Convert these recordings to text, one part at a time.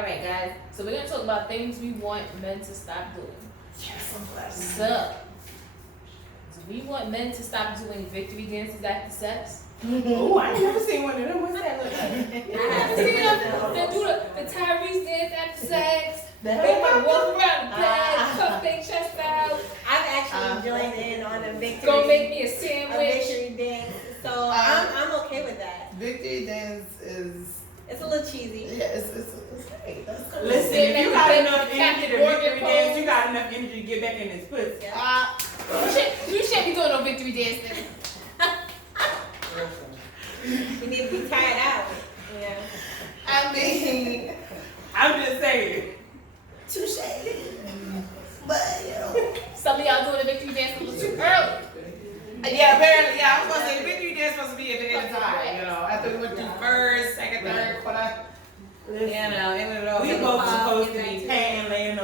Alright, guys. So we're gonna talk about things we want men to stop doing. Yes, I'm glad. So we want men to stop doing victory dances after sex. Oh, I ain't never seen one of them. What's that look like? I haven't seen them do the Tyrese dance after sex. The They hell? can walk around the bed, cuff their chest out. I've actually joined in on a victory. Go make me a a sandwich. victory dance. So I'm okay with that. Victory dance is It's a little cheesy. it's great. That's cool. Listen, Stand if you back got and enough Captain energy to Morgan victory dance, pose. you got enough energy to get back in this pussy. Yeah. You shouldn't be doing no victory dance then. You need to be tired out. Yeah. I mean, I'm just saying. touche. But you know. Some of y'all doing the victory dance a little too early. Yeah, apparently, yeah. I was gonna say the victory dance supposed to be at the end of time. You know, after we went through first, second, third, quarter. You know, and it all We hit both the pop. supposed to be panting, laying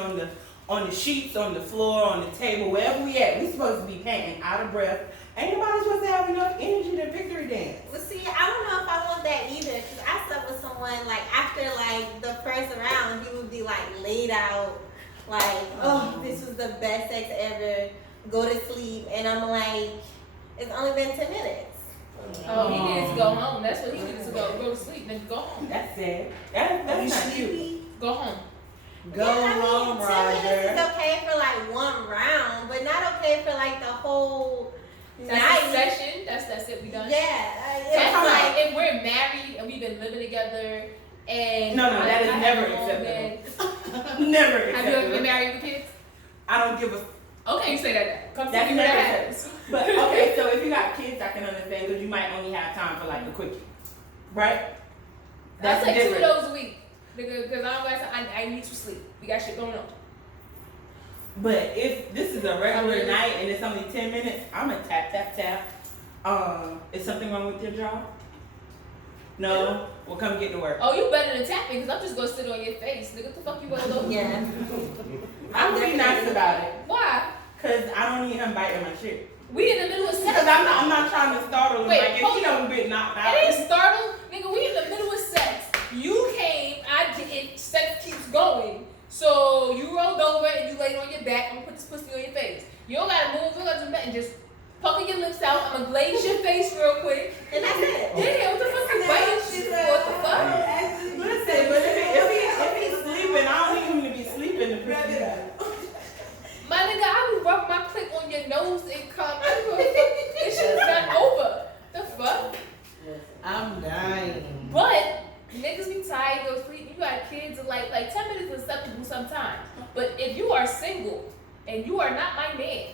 on the sheets, on the floor, on the table, wherever we at. We supposed to be panting, out of breath. Ain't nobody supposed to have enough energy to victory dance. Well, see, I don't know if I want that either, because I slept with someone, like, after, like, the first round, he would be, like, laid out, like, oh, this was the best sex ever, go to sleep, and I'm like, it's only been 10 minutes. Oh, he needs to go home. That's what he needs to go to sleep. Then go home. That's sad. That's not cute. Go home. Go home, 10 minutes is Roger. okay for, like, one round, but not okay for, like, the whole That's night. the session. That's it. We done. Yeah, That's it's like if we're married and we've been living together and No, that is I never have a long acceptable. bed. Never Have you ever been acceptable. married with kids? I don't give a. Okay, you say that. Come to That's me when that never happens. But okay, so if you got kids, I can understand because you might only have time for like a quickie, right? That's like different. 2 of those a week. Because I need to sleep. We got shit going on. But if this is a regular night and it's only 10 minutes, I'm gonna tap, tap, tap. Is something wrong with your job? No? Well, come get to work. Oh, you better than tapping because I'm just gonna sit on your face. Nigga, what the fuck you gonna do? Yeah. I'm gonna be nice about it. Why? Because I don't need him biting my shit. We in the middle of sex. Because I'm not trying to startle him. Wait, Like, if hold he don't get knocked out. It ain't startled. Nigga, we in the middle of sex. You came, I didn't, sex keeps going. So you rolled over and you laid on your back. I'm gonna put this pussy on your face. You don't gotta move, you don't gotta do nothing. Just pucker your lips out. I'm gonna glaze your face real quick. And that's it. Yeah, what the fuck you biting shit for? What the fuck? Listen, but if he's sleeping, I don't need him to be sleeping. The pussy. My nigga, I will rub my clip on your nose and come. This shit is not over. The fuck? I'm dying. But niggas be tired, go sleep. You got kids, and like 10 minutes is acceptable sometimes. But if you are single and you are not my man,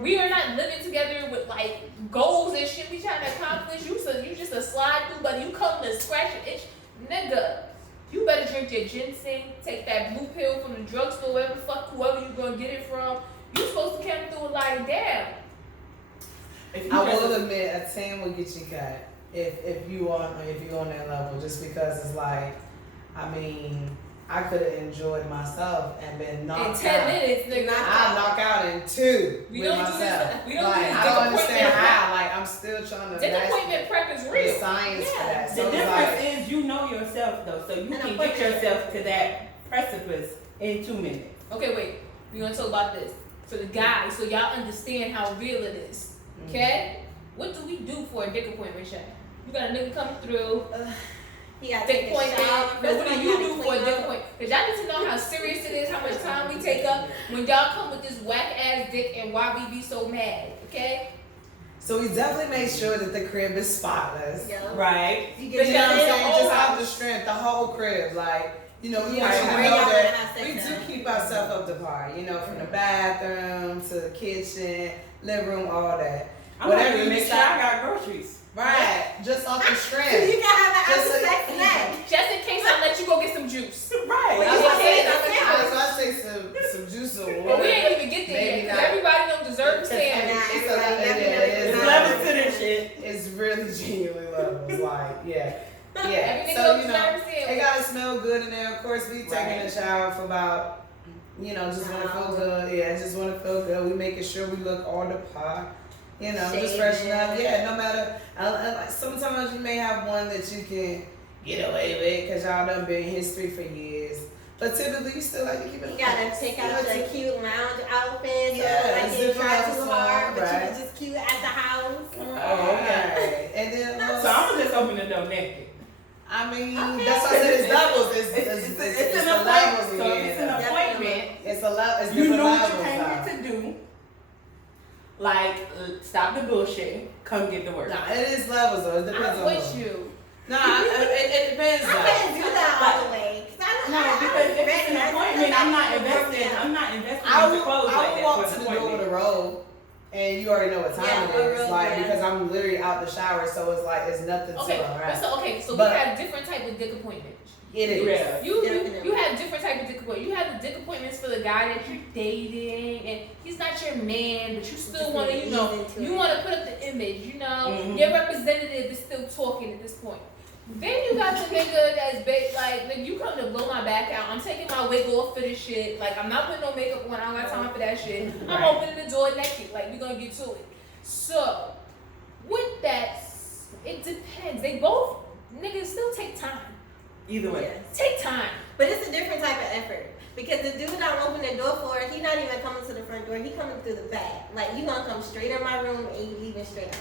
we are not living together with like goals and shit we trying to accomplish. You just a slide through, but you come to scratch your itch, nigga. You better drink your ginseng, take that blue pill from the drugstore, wherever the fuck, whoever you gonna get it from. You supposed to come through it like damn. I will admit a 10 will get you cut if you on that level, just because it's like, I mean, I could have enjoyed myself and been knocked In 10 out. minutes, nigga. I knock out in 2 We with don't do myself. this. We don't like, do this. I don't understand how. Like, I'm still trying to Dick appointment prep is the real. science for that. The So it's difference like, is you know yourself though, so you And can I'm get putting- yourself to that precipice in 2 minutes. Okay, wait. We're gonna talk about this. For the guys, so y'all understand how real it is. Okay? What do we do for a dick appointment, Shay? You got a nigga coming through, You gotta dick take a shower. appointment. No, First what of do all, you gotta do for a clean dick up. appointment? Because y'all need to know how serious it is, how much time we take up when y'all come with this whack ass dick and why we be so mad. Okay? so we definitely make sure that the crib is spotless. Yeah. Right? You You know get what I'm your saying? whole Just out house. the strength, the whole crib. Like, you know, we Yeah, want you to where know y'all that gonna have sex we do at? keep ourselves up to par. You know, from the bathroom to the kitchen, living room, all that. I'm Whatever gonna you make sure I decide. got groceries. Right, just off the You strength. can have an Just after so- sex snack. Just in case I let you go get some juice. Right. Well, That's you what I say. can say That's why I say some juice or But water. we ain't even get there Maybe yet. 'Cause not. everybody don't deserve a sandwich. Nah, It's a- everybody it definitely is. It's not. levels to this shit. It's really genuinely levels. Like, yeah. Yeah. Every nigga So, don't you know, deserve a it sandwich. gotta smell good in there. Of course, we taking Right. a shower for about, you know, just want to feel good. Yeah, just want to feel good. We making sure we look all the pot. You know, just freshen up. Shaving. Yeah, no matter. Like sometimes you may have one that you can, get away with because y'all done been in history for years. But typically, you still like to keep it. You gotta pick out the cute lounge outfits. Yeah, Like you try too hard, but right. you can just cute at the house. Oh, okay. And then, So I'm gonna just open the door naked. I mean, Okay. that's why I said it's levels. It's It's an the appointment. levels So if it's an again. appointment, It's a lot. It's you different know levels. what you came now. here to do. Like, stop the bullshit. Come get the work. Nah, it is levels though. It depends I'm on. with you. Nah, it depends. I though. couldn't do that all the way. No, because if it's an appointment, I'm not investing. I'm not investing I in the will, clothes I like will that walk for to an the door with appointment. a robe, and you already know what time Yeah, it a is. robe, Like yeah. because I'm literally out the shower, so it's like it's nothing Okay, to it, right? so But- we have different type of dick appointments. It is. Yeah. You have different type of dick appointments. You have the dick appointments for the guy that you're dating, and he's not your man, but you still want to, you want to put up the image. Mhm. Your representative is still talking at this point. Then you got the nigga that's like, nigga, you come to blow my back out. I'm taking my wig off for this shit. Like, I'm not putting no makeup on. I don't got time for that shit. I'm Right. opening the door naked. Like, we gonna get to it. So, with that, it depends. They both, niggas, still take time. Either way. Yes. Take time. But it's a different type of effort. Because the dude I'm opening the door for, he not even coming to the front door. He coming through the back. Like, you gonna come straight in my room and you leaving straight out.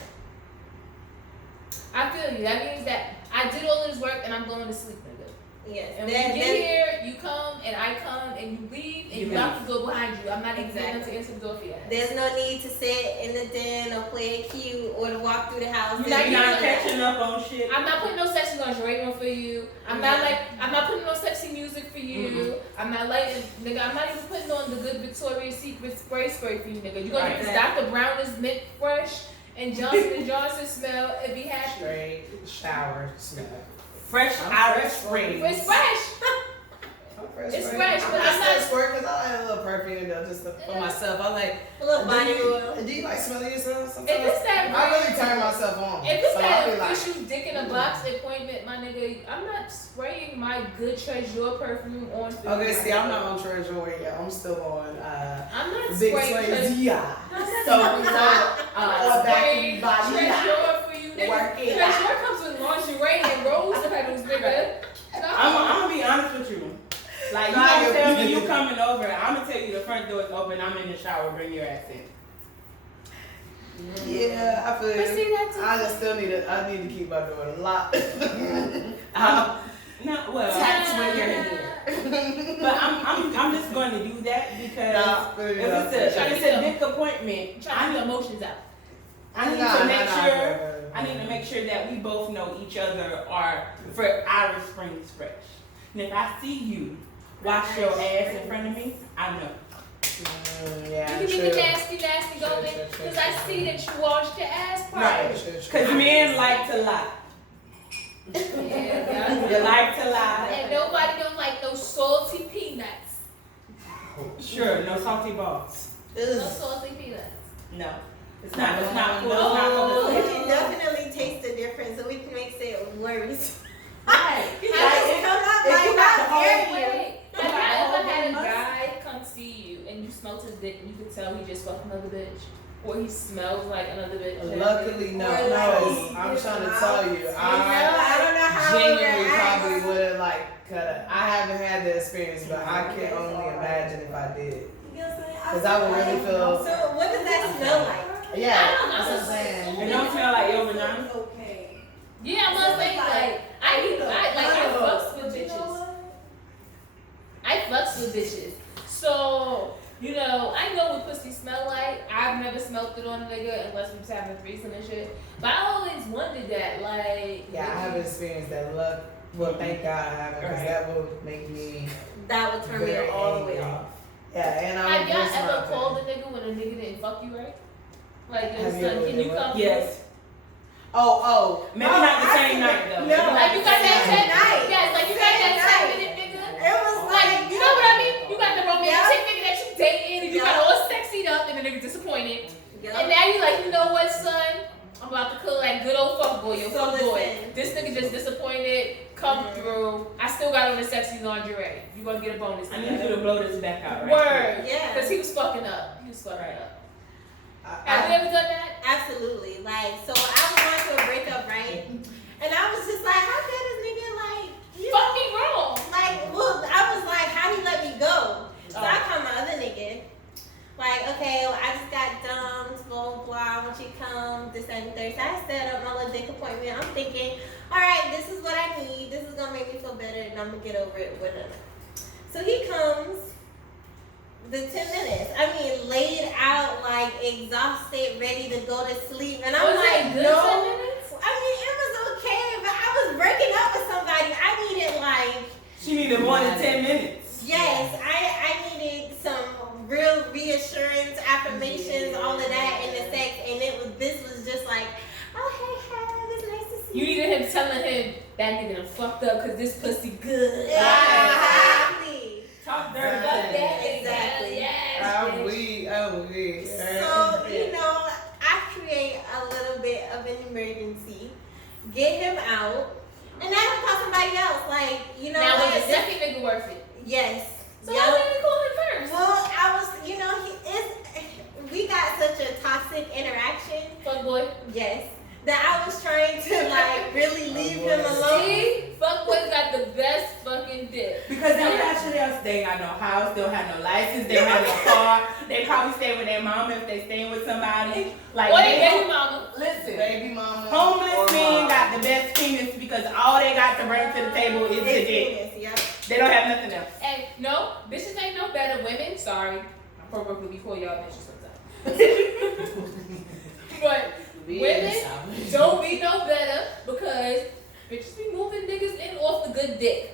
I feel you. That means that I did all this work and I'm going to sleep, nigga. Yes. And when you get here, you come and I come and you leave and you lock the door behind you. I'm not even getting to answer the door for you. There's no need to sit in the den or play it cute or to walk through the house. You're You're not catching up on shit. I'm not putting no sexy lingerie on for you. I'm not putting no sexy music for you. Mm-hmm. I'm not like, nigga, I'm not even putting on the good Victoria's Secret spray for you, nigga. You're gonna Right. get this Dr. Brown's Mint Fresh and Johnson & Johnson smell and be happy. Straight shower smell. Fresh I'm out of fresh. springs. It's fresh. It's fresh, but I'm not. squirt because I like a little perfume though, just for myself. I like. A little body oil. Do you like smelling yourself sometimes? If it's that I really brand- turn myself on. If it's so that I'll be like, official dick in a box appointment, my nigga, I'm not spraying my good treasure perfume on. for okay, you, see, my I'm nigga. not on Treasure yet. I'm still on I'm not Big spraying Sway treasure. Dia. So, Or back in body. Treasure for you, nigga. Work it Treasure comes with lingerie and rose petals, nigga. I'm gonna be honest with you. Like, you Nah, gonna tell you're- me you coming over, I'm gonna tell you the front door is open, I'm in the shower, bring your ass in. Yeah, I feel But it. see, that's I just still need to. I need to keep my door locked. No, well, Tax when you're here. but I'm just going to do that because Nah, if it's a dick appointment, trying to get emotions out. I need to make sure. I need to make sure that we both know each other are for Irish Springs fresh. And if I see you wash your ass in front of me, I know. Yeah, You can true. be nasty going, because I see that you washed your ass Right. properly. Because men like to lie. Yeah, You like to lie. and nobody don't like those salty peanuts. Sure, no salty balls. No salty peanuts. No. It's not cool. It's not Oh, we cool. can definitely taste the difference, so we can make it worse. Right. How does it come up if like you got not the whole very Wait, You have got you all ever had a the must- guy come see you and you smelled his dick and you could tell he just fucked another bitch? Or he smells like another bitch? Luckily, no. Or like No, he I'm gives trying to them tell out. you, I don't know how genuinely we're probably would have like cut it. I haven't had the experience, but I can only imagine if I did. Because I would really feel. So what does that smell like? Yeah, I don't know. that's what I'm saying. It don't smell like your vagina. Yeah, I'm gonna say like I fucks with bitches. I fucks with bitches. So, I know what pussy smell like. I've never smelled it on a nigga unless we was having a threesome and shit. But I always wondered that, like. Yeah, I haven't experienced that. Luck. Well, thank God I haven't, because Right. that would make me. That would turn me Very all the way angry. off. Yeah, and I Have would y'all miss ever my called a thing. nigga when a nigga didn't fuck you right? Like, Have you son, ever can you done what? come? Yes. Oh. Maybe not the same night though. No. Like, you got that Same 10 night. Yes, like, you got that Same 10-minute nigga. It was Like, you know what I mean? You got the romantic nigga that you dating and you got Yeah. all sexied up and the nigga disappointed. Yeah. And now you like, you know what, son? I'm about to kill that good old fuck boy, your So fuck boy. listen. This nigga just disappointed. Come Mhm. through. I still got on the sexy lingerie. You gonna get a bonus. I need you to blow this back out, right? Word. Yeah. Because he was fucking up. He was fucking Right. up. Have you ever done that? Absolutely. Like, so I was going through a breakup, right? And I was just like, how could this nigga, like, I set up my little dick appointment. I'm thinking, all right, this is what I need. This is gonna make me feel better, and I'm gonna get over it. Whatever. So he comes. The 10 minutes. I mean, laid out, like exhausted, ready to go to sleep, and I'm like, good no. 10 minutes? I mean, it was okay, but I was breaking up with somebody. I needed like. She needed more than 10 minutes. Yes, I needed some real reassurance, affirmations, all of that in the sex, and this was just like, oh hey, it's nice to see You needed him telling him that nigga done fucked up because this pussy good. Exactly. Talk dirty. Fuck that. Exactly. Yes, I'm bitch. weak. So, you know, I create a little bit of an emergency, get him out, and then I call somebody else. Like, you know, Now, what? was the second nigga worth it? Yes. So why didn't you call him first? Well, I was, you know, we got such a toxic interaction. Fuck boy. Yes. That I was trying to like really leave him alone. See? Fuck boys got the best fucking dick. Because they actually else, they ain't got no house, they don't have no license, they don't have no car. They probably stay with their mama if they staying with somebody. Like Or they baby mama. Listen, Baby mama. homeless men got the best penis because all they got to bring to the table is the dick. Yep. They don't have nothing else. And no, bitches ain't no better. Women, sorry. I'm probably before y'all bitches sometimes. But women don't be no better because bitches be moving niggas in off the good dick.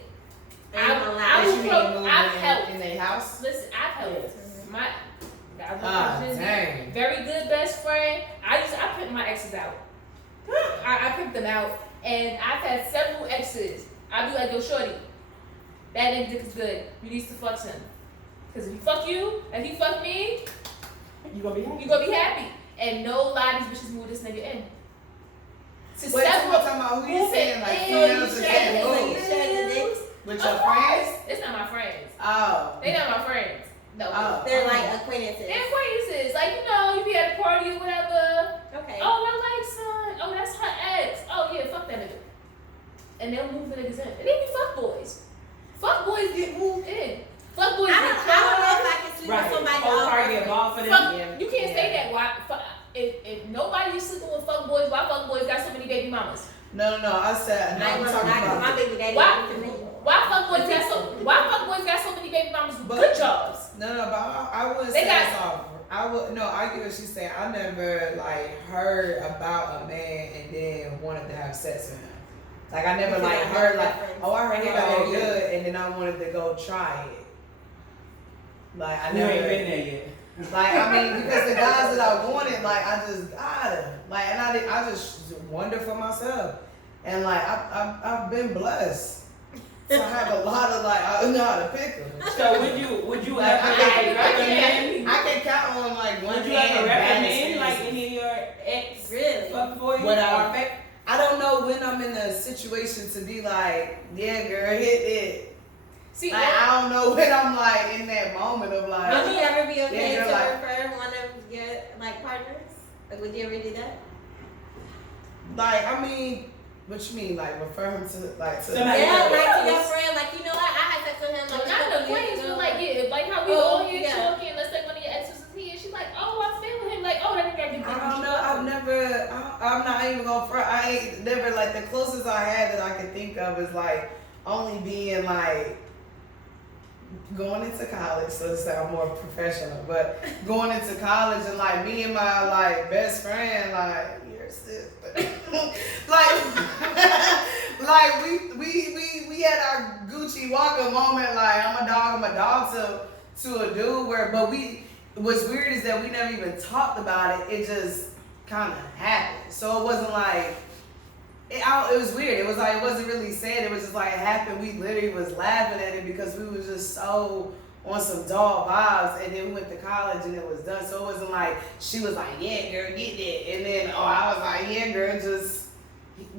I've helped. In their house? Listen, I've helped. My Dang. very good best friend. I pimped my exes out. I pimped them out, and I've had several exes. I be like, yo, shorty, that nigga dick is good. You need to fuck him. Cause if he fuck you and he fuck me, You gonna be happy? you gonna be happy. And no lie, these bitches move this nigga in. To Wait, several- so talking about who you move saying? it Like in. females that Shag get the moved? dicks, shag the dicks. With Of your course. friends? It's not my friends. Oh. They not my friends. No. Oh. They're like acquaintances. They're acquaintances. Like, you know, you be at a party or whatever. Okay. Oh, I like son. Oh, that's her ex. Oh, yeah, fuck that nigga. And they'll move the niggas in. And they be fuck boys. Fuck boys get moved in. Fuck boys I get don't know if I can sleep Right. with somebody Whole else. car get bought for them. Fuck, Yeah. you can't say Yeah. that. Why? If nobody is sleeping with fuck boys, why fuck boys got so many baby mamas? No. I said, no, I I'm ain't gonna talking lie, 'cause my about. baby daddy. Why fuck boys got so many baby mamas with But- good jobs? No, but I wouldn't They say got- it's all. I get what she's saying. I never like heard about a man and then wanted to have sex with him. Like I never Because like I have heard like, preference. oh, I heard he I got never it did. good, and then I wanted to go try it. Like I You never ain't been there yet. Like I mean, because the guys that I wanted, like I just got them. Like and I just wonder for myself, and like I've been blessed. So I have a lot of like I know how to pick them. So would you Like, ever recommend? I can count on like one Would you hand ever bad recommend like experiences. any of your ex Really? fuck boys? What I- or I don't know when I'm in a situation to be like, yeah, girl, hit it. See, Like I don't know when I'm like in that moment of like, Would you ever be okay Yeah, to like- refer one of your like partners? Like, would you ever do that? like I mean, what you mean, like refer him to like to Somebody Yeah, else. like to your friend, like you know what? I had sex with him. no, Like, not a the couple years queens, ago. but like, yeah, like how we Oh, all here yeah. talking, let's say one of your exes is here, she's like, oh, I feel him, like, oh, that nigga got good dick. I don't know. I've never. I'm not even gonna front. I ain't never like the closest I had that I can think of is like only being like going into college. So to sound more professional, but going into college and like me and my like best friend, like your sister, like like we had our Gucci Walker moment. Like I'm a dog to a dude where, but we. What's weird is that we never even talked about it. It just kind of happened. So it wasn't like it was weird. It was like it wasn't really said. It was just like it happened. We literally was laughing at it because we was just so on some dog vibes. And then we went to college and it was done. So it wasn't like she was like, "Yeah, girl, get that," and then I was like, "Yeah, girl, just."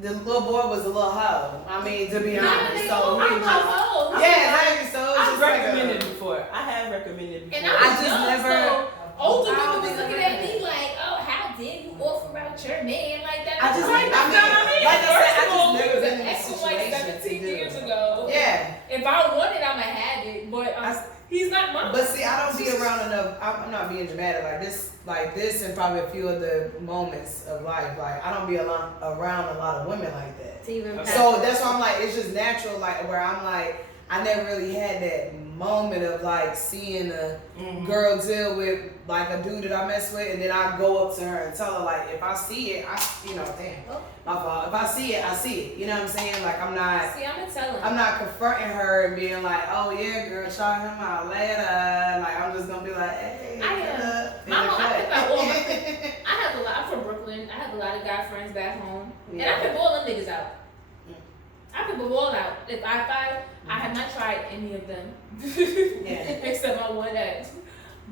The little boy was a little hoe. I mean, to be honest. So we just, yeah, exactly. So it was I've just like recommended before. I have recommended before. And I I was just young, never- so older I women don't was think looking I at me like, oh, how dare you offer out your man like that? I just- like, I mean, like I said, I first just of all, never we was been an in a ex from like situation to 17 do years it. ago. Yeah. If I want it, I'ma have it, but he's not mine. But see, I don't be around enough. I'm not being dramatic. Like this like this and probably a few other moments of life. Like I don't be around a lot of women like that. So that's why I'm like, it's just natural, like where I'm like, I never really had that moment of like seeing a girl deal with like a dude that I mess with, and then I go up to her and tell her like, if I see it, my fault. If I see it, I see it. You know what I'm saying? Like I'm not. See, I'm gonna tell him. I'm not confronting her and being like, oh yeah, girl, shout him out later. Like I'm just gonna be like, hey. I have a lot. I'm from Brooklyn. I have a lot of guy friends back home, and I can ball them niggas out. I can ball out. If I have not tried any of them, except my one ex.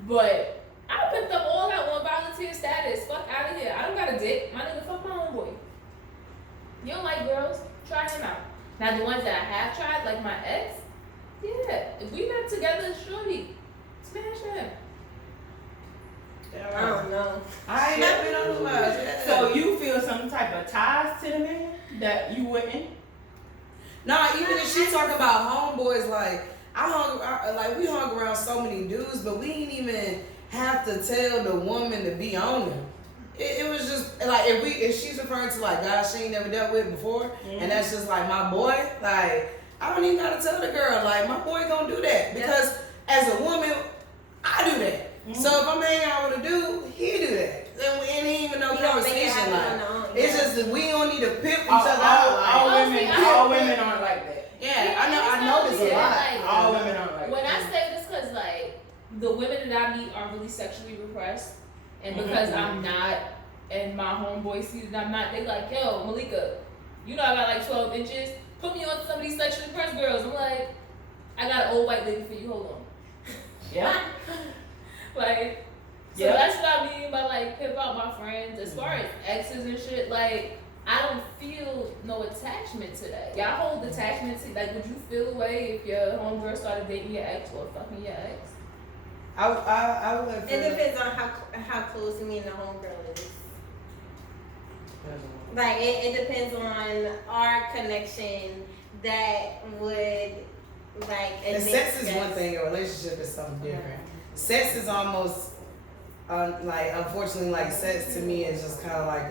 But I put them all out on volunteer status. Fuck out of here. I don't got a dick. My nigga, fuck my homeboy. You don't like girls? Try him out. Now the ones that I have tried, like my ex, yeah. If we not together, shorty, smash him. I don't know. I ain't never been on the love. So you feel some type of ties to the man that you wouldn't? Nah, even if she talk about homeboys, like we hung around so many dudes, but we didn't even have to tell the woman to be on them. It was just like if she's referring to like guys she ain't never dealt with before, and that's just like my boy, like I don't even gotta tell the girl like my boy gonna do that because as a woman I do that. So if I'm hanging out with a dude, he do that, and he even no conversation like. It's just that we don't need to pimp each other out. All women aren't like that. Yeah, I know this a lot. Like, all women aren't like when that. I say this, because like the women that I meet are really sexually repressed, and because I'm not, and my homeboy sees that I'm not, they like, yo, Malika, you know I got like 12 inches. Put me on some of these sexually repressed girls. I'm like, I got an old white lady for you. Hold on. Yeah. Like. So that's what I mean by like pimp out my friends. As far as exes and shit, like I don't feel no attachment to that. Y'all hold attachment to like would you feel away if your homegirl started dating your ex or fucking your ex? I would. It depends on how close me and the homegirl is. Like it depends on our connection that would like. And sex is one thing. A relationship is something different. Sex is almost. Like unfortunately, like sex to me is just kind of like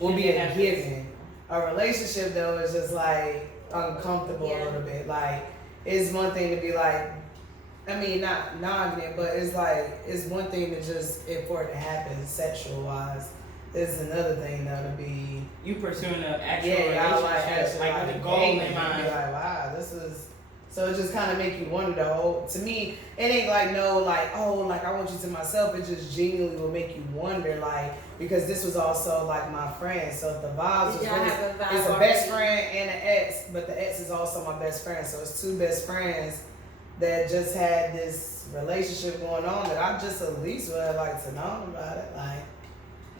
will be a given. A relationship though is just like uncomfortable a little bit. Like it's one thing to be like, I mean not noggin, but it's like it's one thing to just for it to happen sexual wise. It's another thing though to be you pursuing an actual relationship like with a goal in mind. Be like, wow, this is. So it just kind of make you wonder though. To me, it ain't like I want you to myself. It just genuinely will make you wonder because this was also like my friend. So if the vibes was really, it's a best friend and an ex, but the ex is also my best friend. So it's two best friends that just had this relationship going on that I just at least would have liked to know about it. Like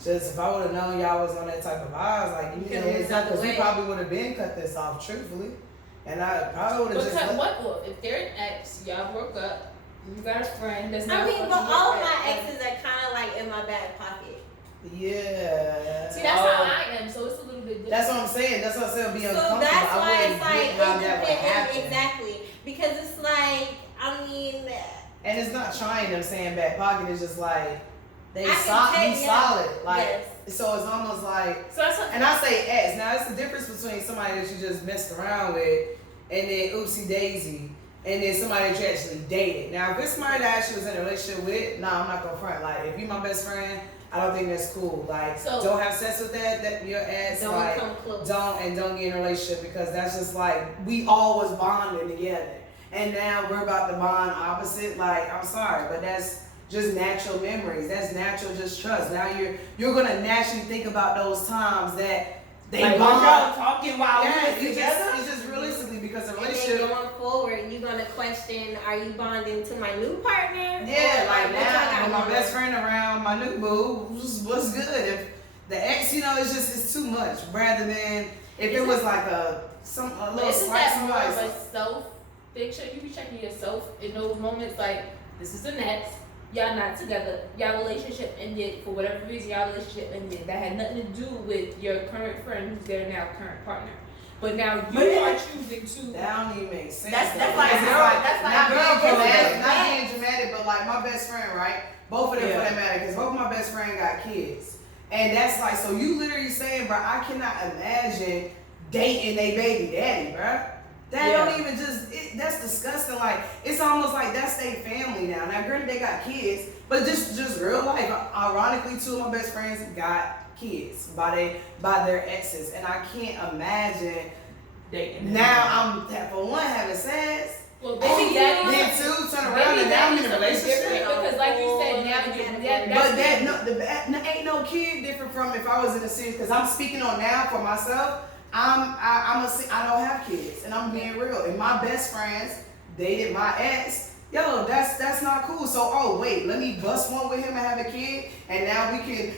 just if I would have known y'all was on that type of vibes, like you know, because we probably would have been cut this off truthfully. And I probably would have just. Because what? Well, if they're an ex, y'all broke up. You got a friend that's not. I mean, but all of my exes are kind of like in my back pocket. Yeah. See, that's how I am. So it's a little bit different. That's what I'm saying. That's what I'm saying. Be uncomfortable. So that's why it's like it depends. Exactly, because it's like I mean. And it's not trying them saying back pocket. It's just like they be solid. Like. Yes. So it's almost like, and I say ex. Now it's the difference between somebody that you just messed around with, and then oopsie daisy, and then somebody that you actually dated. Now if it's somebody that I actually was in a relationship with, nah, I'm not gonna front. Like if you my best friend, I don't think that's cool. Like don't have sex with that your ex. Don't like come close. Don't get in a relationship because that's just like we all was bonding together, and now we're about to bond opposite. Like I'm sorry, but that's. Just natural memories. That's natural. Just trust. Now you're gonna naturally think about those times that they like bond. Y'all talking while we together. It's just realistically because a relationship. And then going forward, you're gonna question: are you bonding to my new partner? Yeah, like now with my best friend around, my new boo. What's good? If the ex, it's too much. Rather than if it was like a little slice of life. Like self picture. You be checking yourself in those moments. Like this is the next. Y'all not together. Y'all relationship ended for whatever reason. Y'all relationship ended. That had nothing to do with your current friend who's their now current partner. But now you are choosing to. That don't even make sense. That's like girl. That's like not being dramatic, but like my best friend, right? Both of them for that matter, because both of my best friends got kids. And that's like, so you literally saying, bro, I cannot imagine dating a baby daddy, bro. That don't even that's disgusting. Like, it's almost like that's their family now. Now, granted, they got kids, but just real life. Ironically, two of my best friends got kids by their exes. And I can't imagine dating. Now, I'm, for one, having sex. Well, baby daddy. Then two, turn around and now I'm in a relationship. Because like you said, but ain't no kid different from if I was in a series. Because I'm speaking on now for myself. I don't have kids, and I'm being real. And my best friends dated my ex. Yo, that's not cool. So wait, let me bust one with him and have a kid, and now we can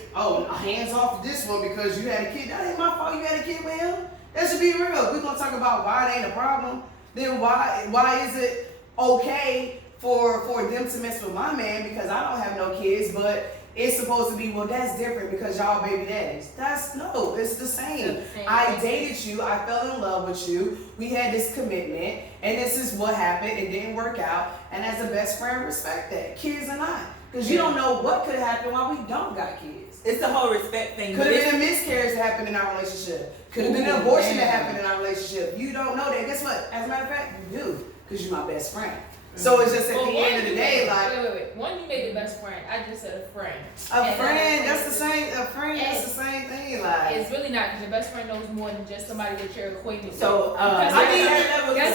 hands off this one because you had a kid. That ain't my fault. You had a kid with him. That should be real. We're gonna talk about why it ain't a problem. Then why is it okay for them to mess with my man because I don't have no kids, but it's supposed to be, well, that's different because y'all baby daddies. It's the same. I dated you, I fell in love with you, we had this commitment, and this is what happened, it didn't work out, and as a best friend, respect that. Kids or not. Because you don't know what could happen while we don't got kids. It's the whole respect thing. Could have been a miscarriage that happened in our relationship. Could have been an abortion that happened in our relationship. You don't know that. Guess what? As a matter of fact, you do. Because you're my best friend. So it's just at the end of the day, like. Wait. One, you made a best friend. I just said a friend. A friend, that's the same. A friend, that's the same thing. Like. It's really not, because your best friend knows more than just somebody that you're acquainted with. So, that's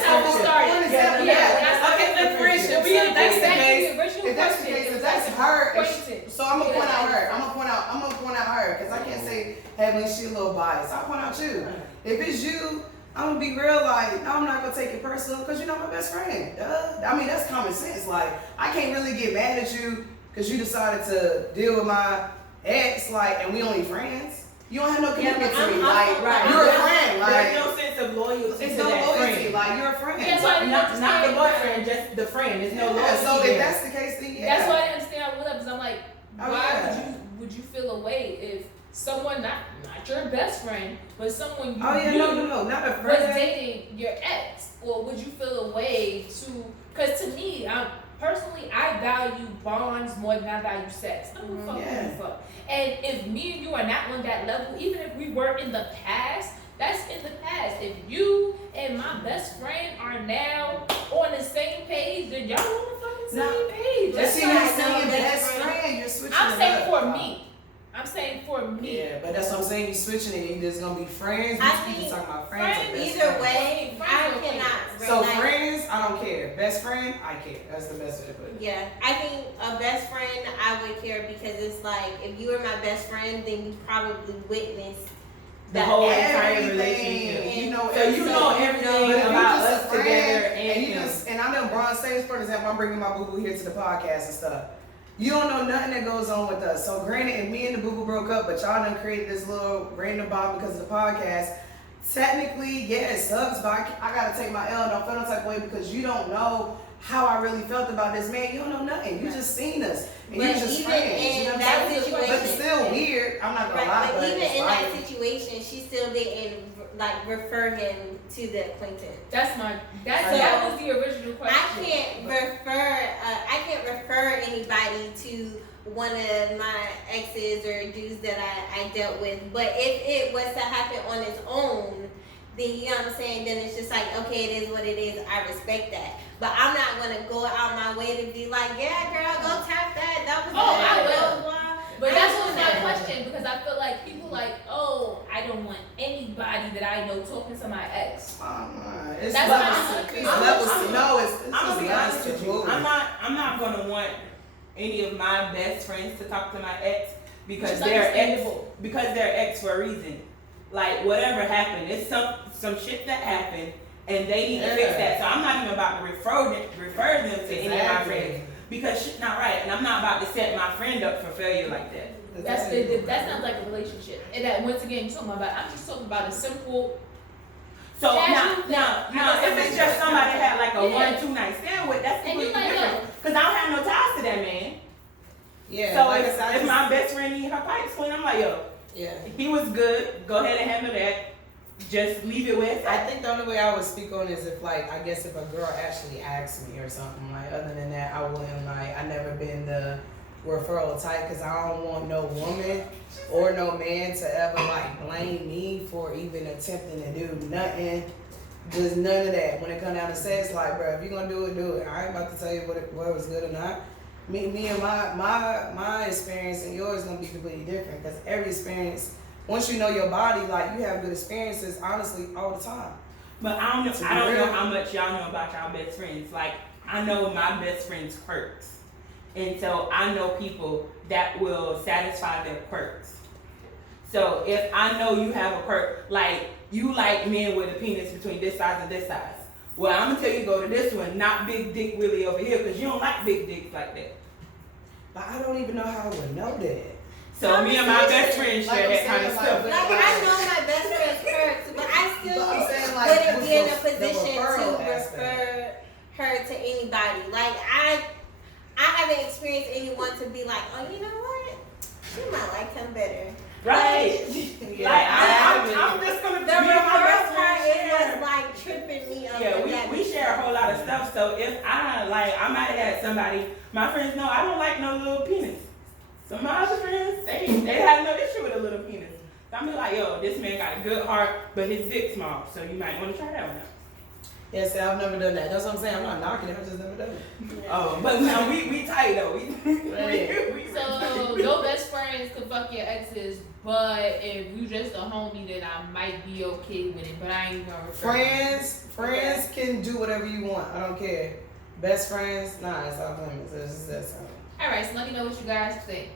how we started. Okay, the friendship. If that's the case, if that's her, so I'm gonna point out her. I'm gonna point out her, because I can't say Heavenly, she a little biased. I'll point out you. If it's you, I'm gonna be real, like, no, I'm not gonna take it personal because you're not my best friend. Duh. I mean, that's common sense. Like, I can't really get mad at you because you decided to deal with my ex, like, and we only friends. You don't have no commitment to me. Like, you're a friend. Like, there's no sense of loyalty. It's to no that loyalty. friend. Like, you're a friend. That's why not the boyfriend, just the friend. There's no loyalty. So there. if that's the case, then That's why I didn't understand how it was, because I'm like, why would you feel away if someone not your best friend, but someone you no, not a friend, was dating your ex? Or would you feel away to? Because to me, I value bonds more than I value sex. I don't fuck. And if me and you are not on that level, even if we were in the past, that's in the past. If you and my best friend are now on the same page, then y'all on the fucking same page. That's why you're saying best friend. You're switching. I'm saying for me. I'm saying for me. Yeah, but that's what I'm saying. You're switching it. You're just gonna be friends. I We think talking about friends. either way, I cannot. So friends, I don't care. Best friend, I care. That's the best way to put it. Yeah, I think a best friend, I would care because it's like if you were my best friend, then you probably witnessed the whole entire relationship. You know, so you know everything about us together, and I know Bron Saves, for example, I'm bringing my boo boo here to the podcast and stuff. You don't know nothing that goes on with us. So granted, if me and the boo boo broke up, but y'all done created this little random bond because of the podcast. Technically, yeah, it sucks, but I gotta take my L and don't feel no type of way because you don't know how I really felt about this man. You don't know nothing. You just seen us. And you just friends. You know what I'm saying? But it's still weird. I'm not gonna lie. But even in that like, situation, she still didn't like refer him to the acquaintance. That was the original question. I can't refer anybody to one of my exes or dudes that I dealt with. But if it was to happen on its own, then you know what I'm saying, then it's just like, okay, it is what it is. I respect that. But I'm not gonna go out my way to be like, yeah, girl, go tap that. That was I will. Blah, blah. But that's what's my question, because I feel like people like, I don't want anybody that I know talking to my ex. It's that's levels. I'm gonna be honest with you. I'm not gonna want any of my best friends to talk to my ex because they're ex for a reason. Like whatever happened, it's some shit that happened and they need to fix that. So I'm not even about to refer them to any of my friends because shit not right, and I'm not about to set my friend up for failure like that. That sounds like a relationship. And that once again you're talking about. I'm just talking about a simple. So now, if it's just somebody that had like a 1-2 night stand with, that's completely different. Because I don't have no ties to that man. Yeah. So if my best friend need her pipes clean, I'm like, he was good. Go ahead and handle that. Just leave it with. I think the only way I would speak on is if if a girl actually asked me or something. Like other than that, I wouldn't I never been the referral type because I don't want no woman or no man to ever like blame me for even attempting to do nothing. Just none of that. When it come down to sex, like, bro, if you're gonna do it, do it. I ain't about to tell you what was good or not. Me and my experience and yours gonna be completely different because every experience, once you know your body, like you have good experiences, honestly, all the time. But I don't know how much y'all know about y'all best friends. Like, I know my best friend's quirks. And so I know people that will satisfy their quirks. So if I know you have a quirk, like you like men with a penis between this size and this size. Well, I'm gonna tell you go to this one, not big dick Willie over here, because you don't like big dicks like that. But I don't even know how I would know that. So me and my best friend share that kind of stuff. Like I know my best friend's quirks, but I still wouldn't be in a position to refer her to anybody. Like I haven't experienced anyone to be like, oh, you know what? She might like him better. Right. I'm just gonna be my best friend. It was like tripping me up. Yeah, we share a whole lot of stuff. So if I might have had somebody, my friends know I don't like no little penis. So my other friends, they have no issue with a little penis. So I'm like, yo, this man got a good heart, but his dick's small. So you might want to try that one out. Yeah, see, I've never done that. That's what I'm saying. I'm not knocking it. I've just never done it. Oh, but no, we tight though. So your best friends could fuck your exes, but if you just a homie, then I might be okay with it. But I ain't gonna refer. Friends can do whatever you want. I don't care. Best friends, nah, it's off limits. It's just that simple. All right, so let me know what you guys think.